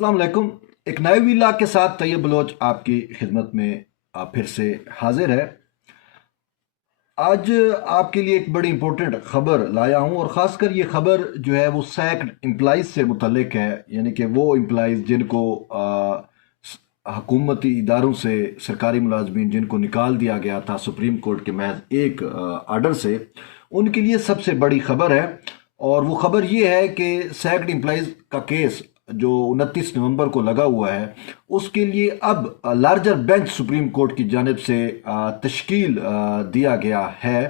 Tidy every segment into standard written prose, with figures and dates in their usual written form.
السلام علیکم۔ ایک نئے ویلا کے ساتھ طیب بلوچ آپ کی خدمت میں پھر سے حاضر ہے۔ آج آپ کے لیے ایک بڑی امپورٹنٹ خبر لایا ہوں، اور خاص کر یہ خبر جو ہے وہ سیکڈ امپلائیز سے متعلق ہے، یعنی کہ وہ امپلائیز جن کو حکومتی اداروں سے، سرکاری ملازمین جن کو نکال دیا گیا تھا سپریم کورٹ کے محض ایک آرڈر سے، ان کے لیے سب سے بڑی خبر ہے۔ اور وہ خبر یہ ہے کہ سیکڈ امپلائیز کا کیس جو 29 نومبر کو لگا ہوا ہے، اس کے لیے اب لارجر بینچ سپریم کورٹ کی جانب سے تشکیل دیا گیا ہے۔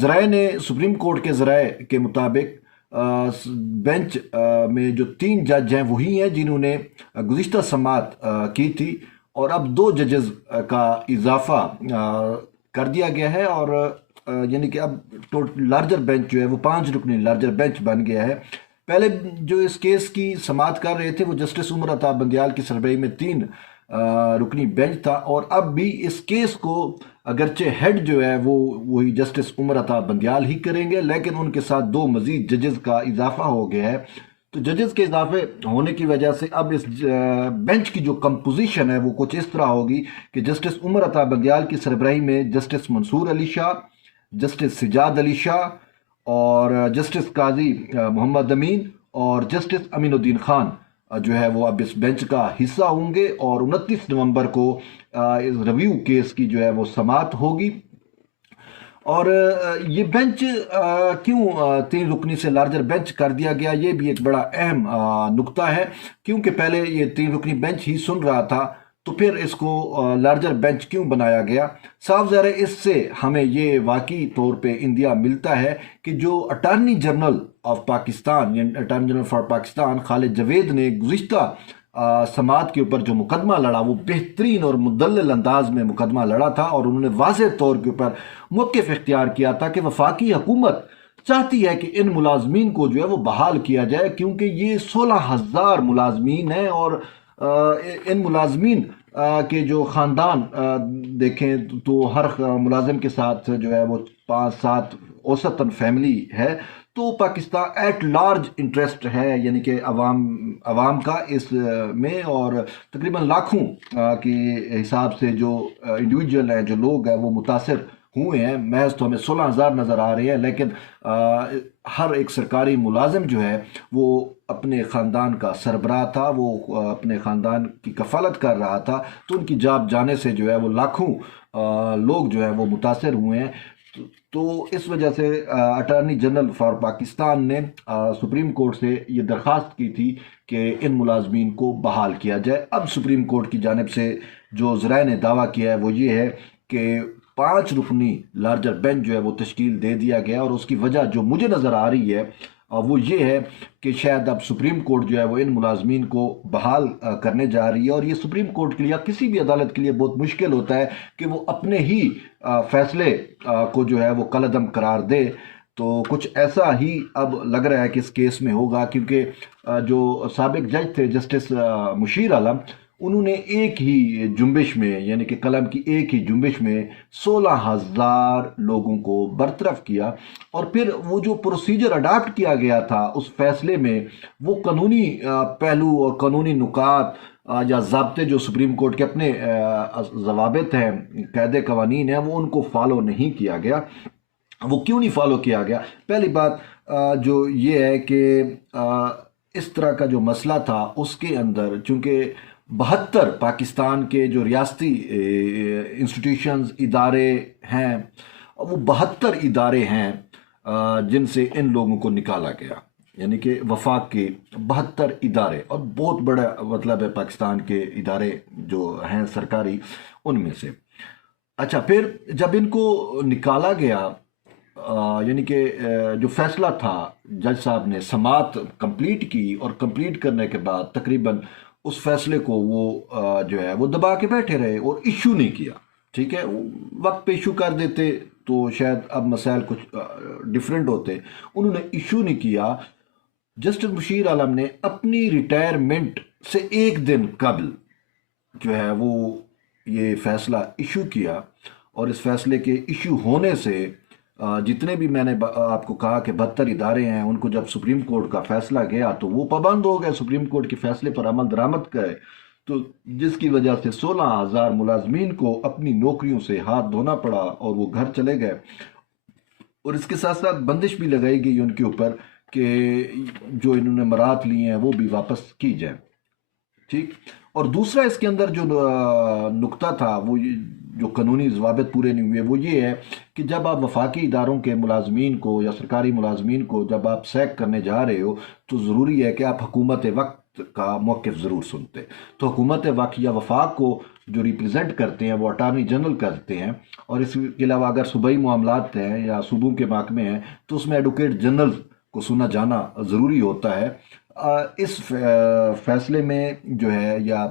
ذرائع نے، سپریم کورٹ کے ذرائع کے مطابق، بینچ میں جو 3 جج ہیں وہی ہیں جنہوں نے گزشتہ سماعت کی تھی، اور اب 2 ججز کا اضافہ کر دیا گیا ہے، اور یعنی کہ اب لارجر بینچ جو ہے وہ 5 رکنی لارجر بینچ بن گیا ہے۔ پہلے جو اس کیس کی سماعت کر رہے تھے وہ جسٹس عمر عطا بندیال کی سربراہی میں 3 رکنی بینچ تھا، اور اب بھی اس کیس کو اگرچہ ہیڈ جو ہے وہ وہی جسٹس عمر عطا بندیال ہی کریں گے، لیکن ان کے ساتھ 2 مزید ججز کا اضافہ ہو گیا ہے۔ تو ججز کے اضافے ہونے کی وجہ سے اب اس بینچ کی جو کمپوزیشن ہے وہ کچھ اس طرح ہوگی کہ جسٹس عمر عطا بندیال کی سربراہی میں جسٹس منصور علی شاہ، جسٹس سجاد علی شاہ، اور جسٹس قاضی محمد امین اور جسٹس امین الدین خان جو ہے وہ اب اس بینچ کا حصہ ہوں گے، اور 29 نومبر کو اس ریویو کیس کی جو ہے وہ سماعت ہوگی۔ اور یہ بینچ کیوں 3 رکنی سے لارجر بینچ کر دیا گیا، یہ بھی ایک بڑا اہم نقطہ ہے، کیونکہ پہلے یہ 3 رکنی بینچ ہی سن رہا تھا، تو پھر اس کو لارجر بینچ کیوں بنایا گیا؟ صاف ظاہر ہے اس سے ہمیں یہ واقعی طور پہ اندیا ملتا ہے کہ جو اٹارنی جنرل آف پاکستان، یعنی اٹارنی جنرل فار پاکستان خالد جوید نے گزشتہ سماعت کے اوپر جو مقدمہ لڑا، وہ بہترین اور مدلل انداز میں مقدمہ لڑا تھا، اور انہوں نے واضح طور کے اوپر موقف اختیار کیا تھا کہ وفاقی حکومت چاہتی ہے کہ ان ملازمین کو جو ہے وہ بحال کیا جائے، کیونکہ یہ 16,000 ملازمین ہیں، اور ان ملازمین کے جو خاندان دیکھیں تو ہر ملازم کے ساتھ جو ہے وہ 5-7 اوسطاً فیملی ہے، تو پاکستان ایٹ لارج انٹرسٹ ہے، یعنی کہ عوام کا اس میں، اور تقریباً لاکھوں کے حساب سے جو انڈیویجول ہیں، جو لوگ ہیں وہ متاثر ہوئے ہیں۔ محض تو ہمیں 16,000 نظر آ رہے ہیں، لیکن ہر ایک سرکاری ملازم جو ہے وہ اپنے خاندان کا سربراہ تھا، وہ اپنے خاندان کی کفالت کر رہا تھا، تو ان کی جاب جانے سے جو ہے وہ لاکھوں لوگ جو ہیں وہ متاثر ہوئے ہیں۔ تو اس وجہ سے اٹارنی جنرل فار پاکستان نے سپریم کورٹ سے یہ درخواست کی تھی کہ ان ملازمین کو بحال کیا جائے۔ اب سپریم کورٹ کی جانب سے جو ذرائع نے دعویٰ کیا ہے وہ یہ ہے کہ 5 رکنی لارجر بینچ جو ہے وہ تشکیل دے دیا گیا، اور اس کی وجہ جو مجھے نظر آ رہی ہے وہ یہ ہے کہ شاید اب سپریم کورٹ جو ہے وہ ان ملازمین کو بحال کرنے جا رہی ہے، اور یہ سپریم کورٹ کے لیے یا کسی بھی عدالت کے لیے بہت مشکل ہوتا ہے کہ وہ اپنے ہی فیصلے کو جو ہے وہ کالعدم قرار دے۔ تو کچھ ایسا ہی اب لگ رہا ہے کہ اس کیس میں ہوگا، کیونکہ جو سابق جج تھے جسٹس مشیر عالم، انہوں نے ایک ہی جنبش میں، یعنی کہ قلم کی ایک ہی جنبش میں 16,000 لوگوں کو برطرف کیا، اور پھر وہ جو پروسیجر اڈاپٹ کیا گیا تھا اس فیصلے میں، وہ قانونی پہلو اور قانونی نکات یا ضابطے جو سپریم کورٹ کے اپنے ضوابط ہیں، قاعدے قوانین ہیں، وہ ان کو فالو نہیں کیا گیا۔ وہ کیوں نہیں فالو کیا گیا؟ پہلی بات جو یہ ہے کہ اس طرح کا جو مسئلہ تھا اس کے اندر چونکہ 72 پاکستان کے جو ریاستی انسٹیٹیوشنز، ادارے ہیں، وہ 72 ادارے ہیں جن سے ان لوگوں کو نکالا گیا، یعنی کہ وفاق کے 72 ادارے، اور بہت بڑا مطلب ہے پاکستان کے ادارے جو ہیں سرکاری، ان میں سے۔ اچھا، پھر جب ان کو نکالا گیا، یعنی کہ جو فیصلہ تھا، جج صاحب نے سماعت کمپلیٹ کی، اور کمپلیٹ کرنے کے بعد تقریباً اس فیصلے کو وہ جو ہے وہ دبا کے بیٹھے رہے اور ایشو نہیں کیا۔ ٹھیک ہے، وقت پہ ایشو کر دیتے تو شاید اب مسائل کچھ ڈیفرنٹ ہوتے، انہوں نے ایشو نہیں کیا۔ جسٹس مشیر عالم نے اپنی ریٹائرمنٹ سے 1 دن قبل جو ہے وہ یہ فیصلہ ایشو کیا، اور اس فیصلے کے ایشو ہونے سے जितने भी मैंने आपको कहा कि 72 इदारे हैं, उनको जब सुप्रीम कोर्ट का फैसला गया तो वो पाबंद हो गए, सुप्रीम कोर्ट के फैसले पर अमल दरामद करे, तो जिसकी वजह से 16,000 मुलाजमीन को अपनी नौकरियों से हाथ धोना पड़ा और वो घर चले गए। और इसके साथ साथ बंदिश भी लगाई गई उनके ऊपर कि जो इन्होंने मराहत लिए हैं वो भी वापस की जाए। ठीक। और दूसरा इसके अंदर जो नुक्ता था, वो जो कानूनी ज़वाबित पूरे नहीं हुए, वो ये है कि जब आप वफाकी इदारों के मुलाजमीन को या सरकारी मुलाजमीन को जब आप सैक करने जा रहे हो तो ज़रूरी है कि आप हुकूमत वक्त का मौक़िफ़ ज़रूर सुनते। तो हुकूमत वक्त या वफाक को जो रिप्रेजेंट करते हैं वो अटारनी जनरल करते हैं, और इसके अलावा अगर सूबाई मामलात हैं या सूबों के महकमे हैं तो उसमें एडवोकेट जनरल को सुना जाना ज़रूरी होता है। इस फैसले में जो है, या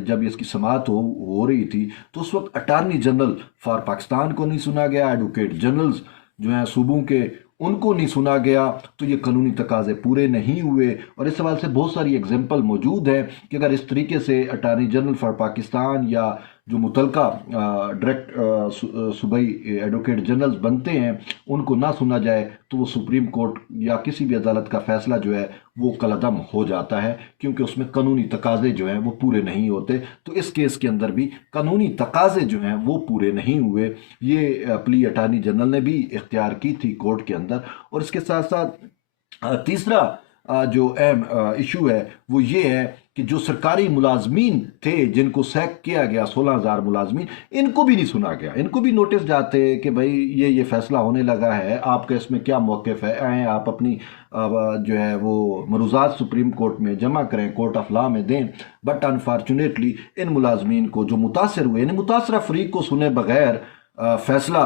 जब इसकी समाअत हो रही थी तो उस वक्त अटारनी जनरल फॉर पाकिस्तान को नहीं सुना गया, एडवोकेट जनरल्स जो हैं सूबों के उनको नहीं सुना गया, तो ये कानूनी तकाजे पूरे नहीं हुए। और इस सवाल से बहुत सारी एग्जांपल मौजूद है कि अगर इस तरीके से अटारनी जनरल फॉर पाकिस्तान या जो मुतलका डायरेक्ट सूबाई एडवोकेट जनरल्स बनते हैं उनको ना सुना जाए तो वो सुप्रीम कोर्ट या किसी भी अदालत का फैसला जो है वो कलअदम हो जाता है, क्योंकि उसमें कानूनी तकाजे जो हैं वो पूरे नहीं होते। तो इस केस के अंदर भी कानूनी तकाजे जो हैं वो पूरे नहीं हुए। ये प्ली अटारनी जनरल ने भी इख्तियार की थी कोर्ट के अंदर। और इसके साथ साथ तीसरा जो अहम इशू है वो ये है कि जो सरकारी मुलाजमीन थे जिनको सैक किया गया, 16,000 मुलाजमीन, इनको भी नहीं सुना गया। इनको भी नोटिस जाते कि भाई ये फैसला होने लगा है, आपका इसमें क्या मौक़िफ़ है, आए आप अपनी जो है वो मरूज़ात सुप्रीम कोर्ट में जमा करें, कोर्ट ऑफ लॉ में दें। बट अनफॉर्चुनेटली इन मुलाजमीन को जो मुतासर हुए, इन मुतासरा फ़रीक को सुने बगैर फैसला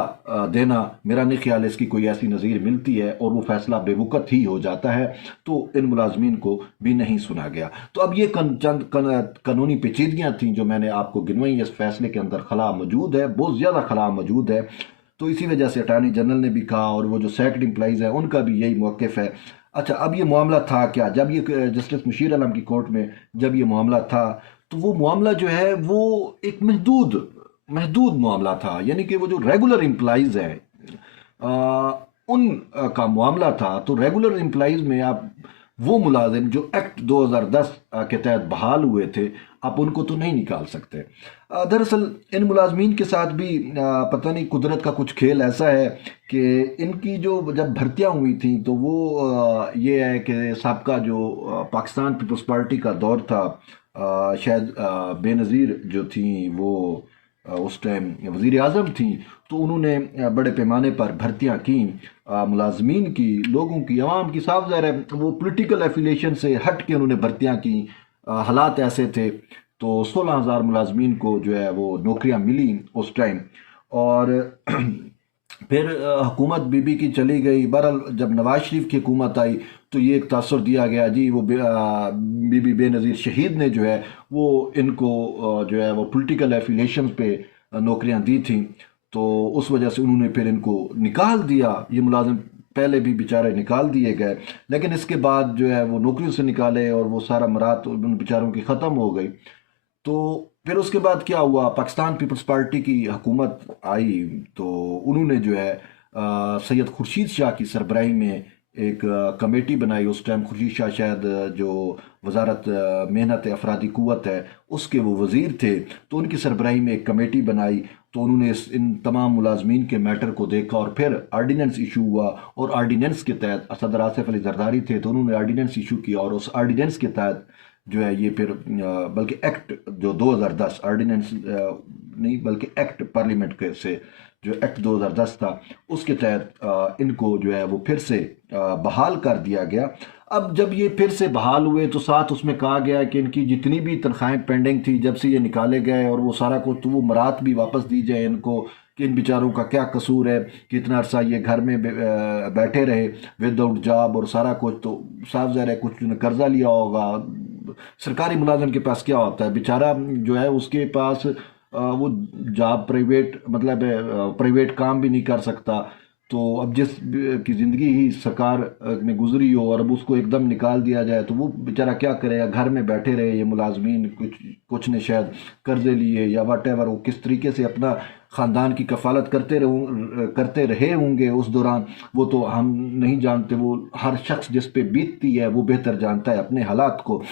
देना, मेरा नहीं ख्याल इसकी कोई ऐसी नज़ीर मिलती है, और वो फैसला बेवकूफ़ ही हो जाता है। तो इन मुलाजमीन को भी नहीं सुना गया। तो अब ये चंद कानूनी पेचीदगियाँ थीं जो मैंने आपको गिनवाई। इस फैसले के अंदर खला मौजूद है, बहुत ज़्यादा खला मौजूद है। तो इसी वजह से अटारनी जनरल ने भी कहा, और वो जो सैक्ड एम्प्लॉइज़ हैं उनका भी यही मौक़िफ़ है। अच्छा, अब ये मामला था क्या, जब ये जस्टिस मुशीर आलम की कोर्ट में जब ये मामला था तो वो मामला जो है वो एक महदूद मामला था, यानी कि वो जो रेगुलर एम्प्लॉइज़ हैं उन का मामला था। तो रेगुलर एम्प्लॉइज़ में आप वो मुलाजिम जो एक्ट 2010 के तहत बहाल हुए थे, आप उनको तो नहीं निकाल सकते। दरअसल इन मुलाजमीन के साथ भी पता नहीं कुदरत का कुछ खेल ऐसा है कि इनकी जो जब भर्तियाँ हुई थी तो वो ये है कि साबका जो पाकिस्तान पीपल्स पार्टी का दौर था, शायद बेनज़ीर जो थी वो उस टाइम वज़ीर आज़म थी, तो उन्होंने बड़े पैमाने पर भर्तियाँ की मुलाजमीन की, लोगों की, आवाम की। साफ ज़ाहिर है वो पॉलिटिकल एफिलिएशन से हट के उन्होंने भर्तियाँ की। हालात ऐसे थे तो 16,000 मुलाजमीन को जो है वो नौकरियाँ मिली उस टाइम। और फिर हुकूमत बीबी की चली गई। बहरहाल जब नवाज शरीफ की हुकूमत आई तो ये एक तासुर दिया गया जी वो बीबी बेनज़ीर शहीद ने जो है वो इनको जो है वो पॉलिटिकल एफिलिएशन पे नौकरियां दी थी, तो उस वजह से उन्होंने फिर इनको निकाल दिया। ये मुलाजिम पहले भी बेचारे निकाल दिए गए, लेकिन इसके बाद जो है वो नौकरियों से निकाले और वो सारा मराहत उन बेचारों की ख़त्म हो गई। तो फिर उसके बाद क्या हुआ, पाकिस्तान पीपल्स पार्टी की हुकूमत आई तो उन्होंने जो है सैयद खुर्शीद शाह की सरबराही में एक कमेटी बनाई। उस टाइम खुर्शीद शाह शायद जो वजारत मेहनत अफरादी क़ुव्वत है उसके वो वज़ीर थे, तो उनकी सरबराही में एक कमेटी बनाई। तो उन्होंने इन तमाम मुलाजमीन के मैटर को देखा और फिर आर्डीनेंस इशू हुआ, और आर्डीनेंस के तहत सदर आसिफ अली जरदारी थे तो उन्होंने आर्डीनेंस इशू किया, और उस आर्डीनेंस के तहत जो है ये फिर बल्कि एक्ट जो 2010 आर्डीनेंस नहीं बल्कि एक्ट पार्लियामेंट के से जो एक्ट 2010 था उसके तहत इनको जो है वो फिर से बहाल कर दिया गया। अब जब ये फिर से बहाल हुए तो साथ उसमें कहा गया कि इनकी जितनी भी तनख्वाहें पेंडिंग थी जब से ये निकाले गए और वो सारा कुछ, तो वो मराहत भी वापस दी जाए इनको, कि इन बेचारों का क्या कसूर है कि इतना अरसा ये घर में बैठे रहे विदाउट जॉब और सारा कुछ। तो साफ ज़ाहिर है कुछ कर्जा लिया होगा। सरकारी मुलाजिम के पास क्या होता है, बेचारा जो है उसके पास वो जॉब प्राइवेट मतलब प्राइवेट काम भी नहीं कर सकता। तो अब जिस की ज़िंदगी ही सरकार में गुजरी हो और अब उसको एकदम निकाल दिया जाए तो वो बेचारा क्या करेगा, घर में बैठे रहे ये मुलाजमीन। कुछ ने शायद कर्जे लिए या वट एवर, वो किस तरीके से अपना ख़ानदान की कफ़ालत करते रहे होंगे उस दौरान, वो तो हम नहीं जानते, वो हर शख्स जिस पे बीतती है वो बेहतर जानता है अपने हालात को।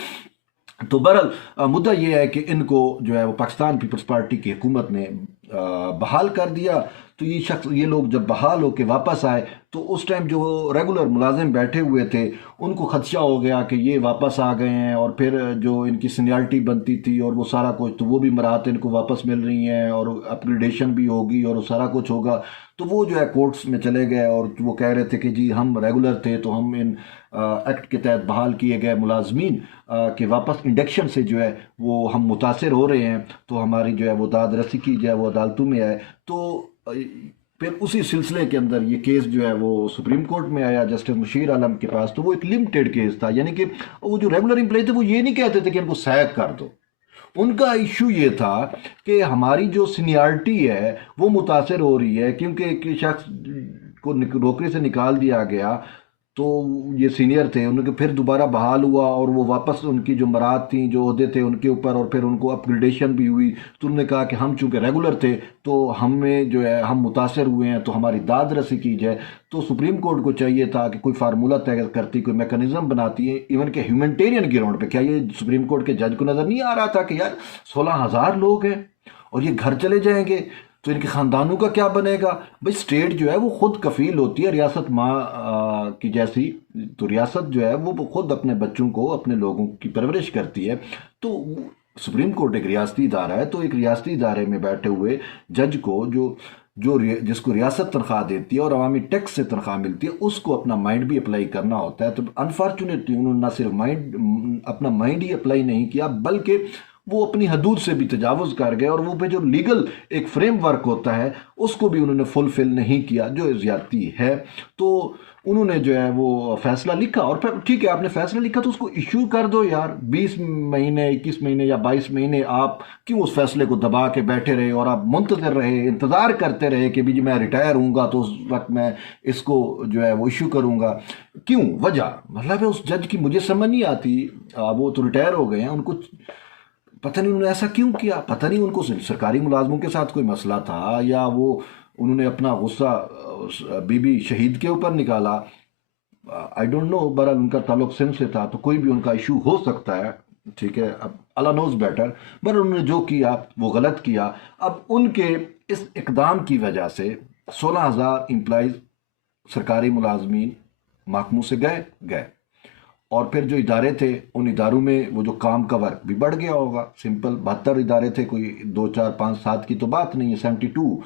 तो बहरहाल मुद्दा ये है कि इनको जो है वो पाकिस्तान पीपल्स पार्टी की हुकूमत ने बहाल कर दिया। तो ये लोग जब बहाल होके वापस आए तो उस टाइम जो रेगुलर मुलाजिम बैठे हुए थे उनको खदशा हो गया कि ये वापस आ गए हैं, और फिर जो इनकी सीनियरिटी बनती थी और वो सारा कुछ, तो वो भी मराहत इनको वापस मिल रही हैं और अपग्रेडेशन भी होगी और सारा कुछ होगा। तो वो जो है कोर्ट्स में चले गए और वो कह रहे थे कि जी हम रेगुलर थे तो हम इन एक्ट के तहत बहाल किए गए मुलाजमीन के वापस इंडक्शन से जो है वो हम मुतासर हो रहे हैं, तो हमारी जो है वो दाद रसी की जाए, वो अदालतों में आए। तो फिर उसी सिलसिले के अंदर ये केस जो है वो सुप्रीम कोर्ट में आया जस्टिस मुशीर आलम के पास। तो वो एक लिमिटेड केस था, यानी कि वो जो रेगुलर एम्प्लॉय थे वो ये नहीं कहते थे कि इनको सैक कर दो। उनका इशू ये था कि हमारी जो सीनियरिटी है वो मुतासर हो रही है, क्योंकि एक शख्स को नौकरी से निकाल दिया गया तो ये सीनियर थे, उनके फिर दोबारा बहाल हुआ और वो वापस उनकी जो मराद थी, जो ओहदे थे उनके ऊपर, और फिर उनको अपग्रेडेशन भी हुई। तो उन्होंने कहा कि हम चूँकि रेगुलर थे तो हमें जो है हम मुतासर हुए हैं तो हमारी दाद रसी की जाए। तो सुप्रीम कोर्ट को चाहिए था कि कोई फार्मूला तय करती, कोई मैकेनिज्म बनाती है, इवन के ह्यूमैनिटेरियन ग्राउंड पे। क्या ये सुप्रीम कोर्ट के जज को नज़र नहीं आ रहा था कि यार 16,000 लोग हैं और ये घर चले जाएंगे तो इनके ख़ानदानों का क्या बनेगा? भाई स्टेट जो है वो खुद कफ़ील होती है, रियासत माँ की जैसी। तो रियासत जो है वो खुद अपने बच्चों को, अपने लोगों की परवरिश करती है। तो सुप्रीम कोर्ट एक रियासती इदारा है, तो एक रियासती इदारे में बैठे हुए जज को जिसको रियासत तनख्वाह देती है और अवामी टैक्स से तनख्वाह मिलती है, उसको अपना माइंड भी अप्लाई करना होता है। तो अनफॉर्चुनेटली उन्होंने ना सिर्फ अपना माइंड ही अप्लाई नहीं किया, बल्कि वो अपनी हदूद से भी तजावुज़ कर गए, और वो पे जो लीगल एक फ्रेमवर्क होता है उसको भी उन्होंने फुलफिल नहीं किया, जो ज़्यादती है। तो उन्होंने जो है वो फैसला लिखा, और फिर ठीक है आपने फैसला लिखा तो उसको इशू कर दो यार। 20 महीने, 21 महीने या 22 महीने आप क्यों उस फैसले को दबा के बैठे रहे और आप मुंतज़िर रहे, इंतज़ार करते रहे कि भी जी मैं रिटायर हूँगा तो उस वक्त मैं इसको जो है वो इशू करूँगा? क्यों? वजह मतलब है उस जज की मुझे समझ नहीं आती। वो तो रिटायर हो गए हैं, उनको पता नहीं उन्होंने ऐसा क्यों किया। पता नहीं उनको सरकारी मुलाजमों के साथ कोई मसला था, या वो उन्होंने अपना गुस्सा बीबी शहीद के ऊपर निकाला। आई डोंट नो, बहरहाल उनका ताल्लुक सिंध से था तो कोई भी उनका इशू हो सकता है, ठीक है, अब अल्लाह नोज बेटर। पर उन्होंने जो किया वो गलत किया। अब उनके इस इकदाम की वजह से 16,000 एम्प्लॉयज़, सरकारी मुलाजमीन महकमों से गए, और फिर जो इदारे थे उन इदारों में वो जो काम का वर्क भी बढ़ गया होगा। सिंपल 72 इदारे थे, कोई 2 4 5 7 की तो बात नहीं है। 72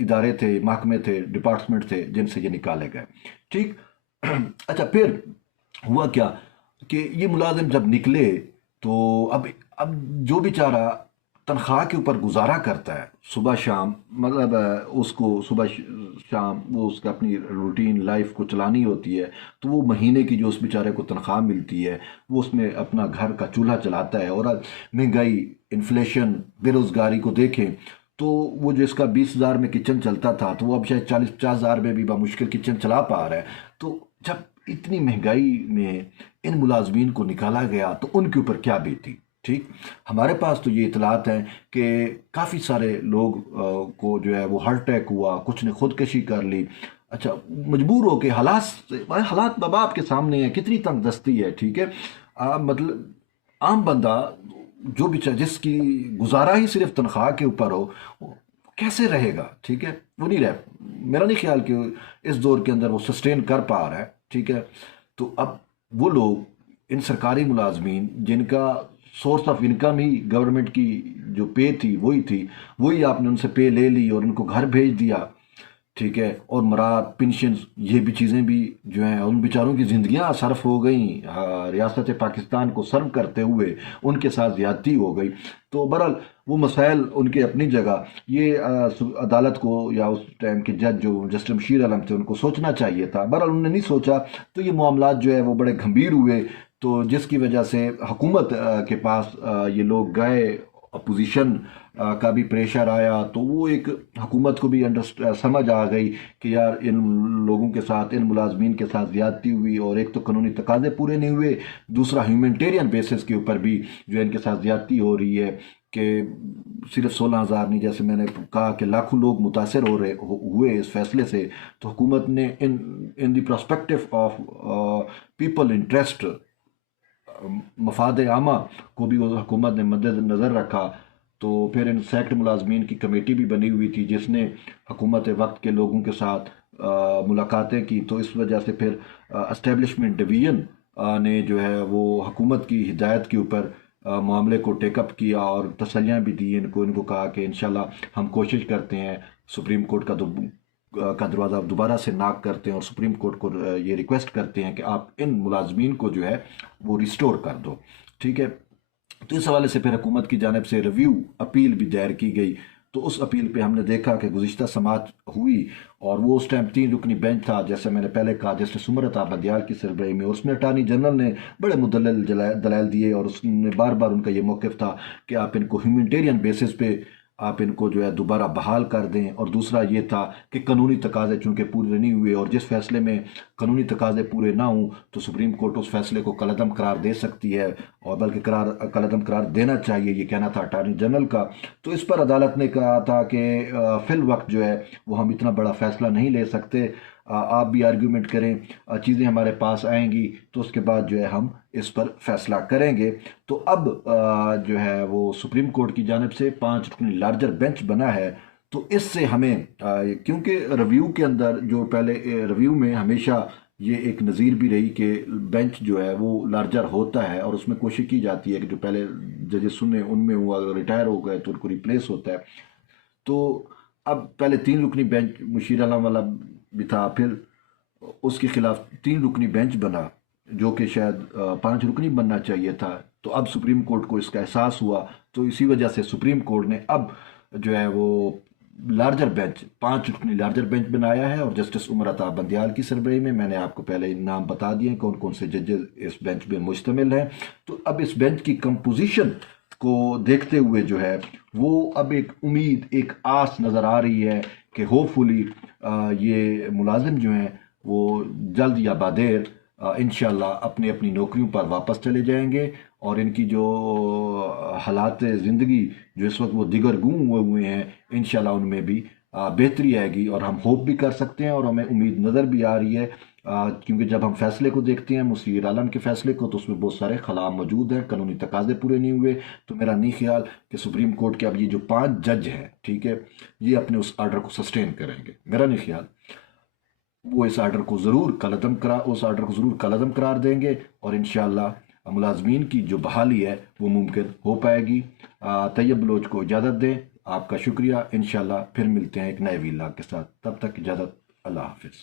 इदारे थे, महकमे थे, डिपार्टमेंट थे जिनसे ये निकाले गए, ठीक। अच्छा, फिर हुआ क्या कि ये मुलाजिम जब निकले तो अब जो बेचारा तनख्वाह के ऊपर गुजारा करता है सुबह शाम, मतलब उसको सुबह शाम वो उसका अपनी रूटीन लाइफ को चलानी होती है, तो वो महीने की जो उस बेचारे को तनख्वाह मिलती है वो उसमें अपना घर का चूल्हा चलाता है। और अब महंगाई, इन्फ्लेशन, बेरोज़गारी को देखें तो वो जो इसका 20,000 में किचन चलता था तो वो अब शायद 40-50 हज़ार में भी बामुश्किल किचन चला पा रहा है। तो जब इतनी महंगाई में इन मुलाजमीन को निकाला गया तो उनके ऊपर क्या बीती, ठीक। हमारे पास तो ये इतलात हैं कि काफ़ी सारे लोग को जो है वो हार्ट अटैक हुआ, कुछ ने खुदकशी कर ली। अच्छा, मजबूर हो के हालात बाबा आपके सामने है, कितनी तंग दस्ती है, ठीक है। मतलब आम बंदा जो बेचारा जिसकी गुजारा ही सिर्फ तनख्वाह के ऊपर हो, वो कैसे रहेगा, ठीक है। वो नहीं रह, मेरा नहीं ख्याल कि इस दौर के अंदर वो सस्टेन कर पा रहा है, ठीक है। तो अब वो लोग, इन सरकारी मुलाजमीन जिनका source of income he government की जो पे थी वही आपने उनसे पे ले ली और उनको घर भेज दिया, ठीक है। और मराद, पेंशन, ये भी चीज़ें भी जो हैं उन बेचारों की ज़िंदगियाँ सर्फ हो गई, रियासत पाकिस्तान को सर्व करते हुए उनके साथ ज़्यादती हो गई। तो बहरहाल वो मसाइल उनके अपनी जगह, ये अदालत को या उस टाइम के जज जो जस्टिस मुशीर आलम थे उनको सोचना चाहिए था। बहरहाल उन्होंने नहीं सोचा, तो ये मामलात जो है वो बड़े गंभीर हुए, तो जिसकी वजह से हुकूमत के पास ये लोग गए, अपोजिशन का भी प्रेशर आया, तो वो एक हुकूमत को भी समझ आ गई कि यार इन लोगों के साथ, इन मुलाजमीन के साथ ज़्यादती हुई, और एक तो कानूनी तकाज़े पूरे नहीं हुए, दूसरा ह्यूमैनिटेरियन बेसिस के ऊपर भी जो है इनके साथ ज़्यादती हो रही है। کہ صرف 16,000 نہیں، جیسے میں نے کہا کہ لاکھوں لوگ متاثر ہوئے اس فیصلے سے، تو حکومت نے ان the perspective of people interest, مفاد عامہ کو بھی وہ حکومت نے مد نظر رکھا، تو پھر ان سیکٹ ملازمین کی کمیٹی بھی بنی ہوئی تھی جس نے حکومت وقت کے لوگوں کے ساتھ ملاقاتیں کی، تو اس وجہ سے پھر اسٹیبلشمنٹ ڈویژن نے جو ہے وہ حکومت کی ہدایت کے اوپر معاملے کو ٹیک اپ کیا اور تسلیاں بھی دی ان کو کہا کہ انشاءاللہ ہم کوشش کرتے ہیں، سپریم کورٹ کا دروازہ دوبارہ سے ناک کرتے ہیں اور سپریم کورٹ کو یہ ریکویسٹ کرتے ہیں کہ آپ ان ملازمین کو جو ہے وہ ریسٹور کر دو، ٹھیک ہے۔ تو اس حوالے سے پھر حکومت کی جانب سے ریویو اپیل بھی دائر کی گئی، تو اس اپیل پہ ہم نے دیکھا کہ گزشتہ سماعت ہوئی، اور وہ اس ٹائم 3 رکنی بینچ تھا، جیسے میں نے پہلے کہا، جسٹس عمر عطا بندیال کی سربراہی میں، اور اس میں اٹارنی جنرل نے بڑے مدلل دلائل دیے، اور اس نے بار بار ان کا یہ موقف تھا کہ آپ ان کو ہیومینٹیرین بیسس پہ آپ ان کو جو ہے دوبارہ بحال کر دیں، اور دوسرا یہ تھا کہ قانونی تقاضے چونکہ پورے نہیں ہوئے، اور جس فیصلے میں قانونی تقاضے پورے نہ ہوں تو سپریم کورٹ اس فیصلے کو کالعدم قرار دے سکتی ہے، اور بلکہ کالعدم قرار دینا چاہیے، یہ کہنا تھا اٹارنی جنرل کا۔ تو اس پر عدالت نے کہا تھا کہ فی الوقت جو ہے وہ ہم اتنا بڑا فیصلہ نہیں لے سکتے، آپ بھی آرگیومنٹ کریں، چیزیں ہمارے پاس آئیں گی تو اس کے بعد جو ہے ہم اس پر فیصلہ کریں گے۔ تو اب جو ہے وہ سپریم کورٹ کی جانب سے 5 رکنی لارجر بینچ بنا ہے، تو اس سے ہمیں کیونکہ ریویو کے اندر جو پہلے ریویو میں ہمیشہ یہ ایک نظیر بھی رہی کہ بینچ جو ہے وہ لارجر ہوتا ہے، اور اس میں کوشش کی جاتی ہے کہ جو پہلے ججز سنے ان میں ہوا ریٹائر ہو گئے تو ان کو ریپلیس ہوتا ہے۔ تو اب پہلے 3 رکنی بینچ مشیر عالم والا بھی تھا، پھر اس کے خلاف 3 رکنی بینچ بنا جو کہ شاید 5 رکنی بننا چاہیے تھا، تو اب سپریم کورٹ کو اس کا احساس ہوا، تو اسی وجہ سے سپریم کورٹ نے اب جو ہے وہ لارجر بینچ 5 رکنی لارجر بینچ بنایا ہے، اور جسٹس عمر عطا بندیال کی سربراہی میں نے آپ کو پہلے نام بتا دیے کون کون سے ججز اس بینچ میں مشتمل ہیں۔ تو اب اس بینچ کی کمپوزیشن کو دیکھتے ہوئے جو ہے وہ اب ایک امید، ایک آس نظر آ رہی ہے کہ ہوپ فلی یہ ملازم جو ہیں وہ جلد یا بعدیر انشاءاللہ اپنی اپنی نوکریوں پر واپس چلے جائیں گے، اور ان کی جو حالات زندگی جو اس وقت وہ دیگر گم ہوئے ہیں، انشاءاللہ ان میں بھی بہتری آئے گی، اور ہم ہوپ بھی کر سکتے ہیں، اور ہمیں امید نظر بھی آ رہی ہے، کیونکہ جب ہم فیصلے کو دیکھتے ہیں، مشیر عالم کے فیصلے کو، تو اس میں بہت سارے خلا موجود ہیں، قانونی تقاضے پورے نہیں ہوئے، تو میرا نہیں خیال کہ سپریم کورٹ کے اب یہ جو 5 جج ہیں، ٹھیک ہے، یہ اپنے اس آرڈر کو سسٹین کریں گے، میرا نہیں خیال، وہ اس آرڈر کو ضرور کالعدم قرار دیں گے، اور انشاءاللہ ملازمین کی جو بحالی ہے وہ ممکن ہو پائے گی۔ طیب بلوچ کو اجازت دیں، آپ کا شکریہ، انشاءاللہ پھر ملتے ہیں ایک نئے ویلاگ کے ساتھ، تب تک اجازت، اللہ حافظ۔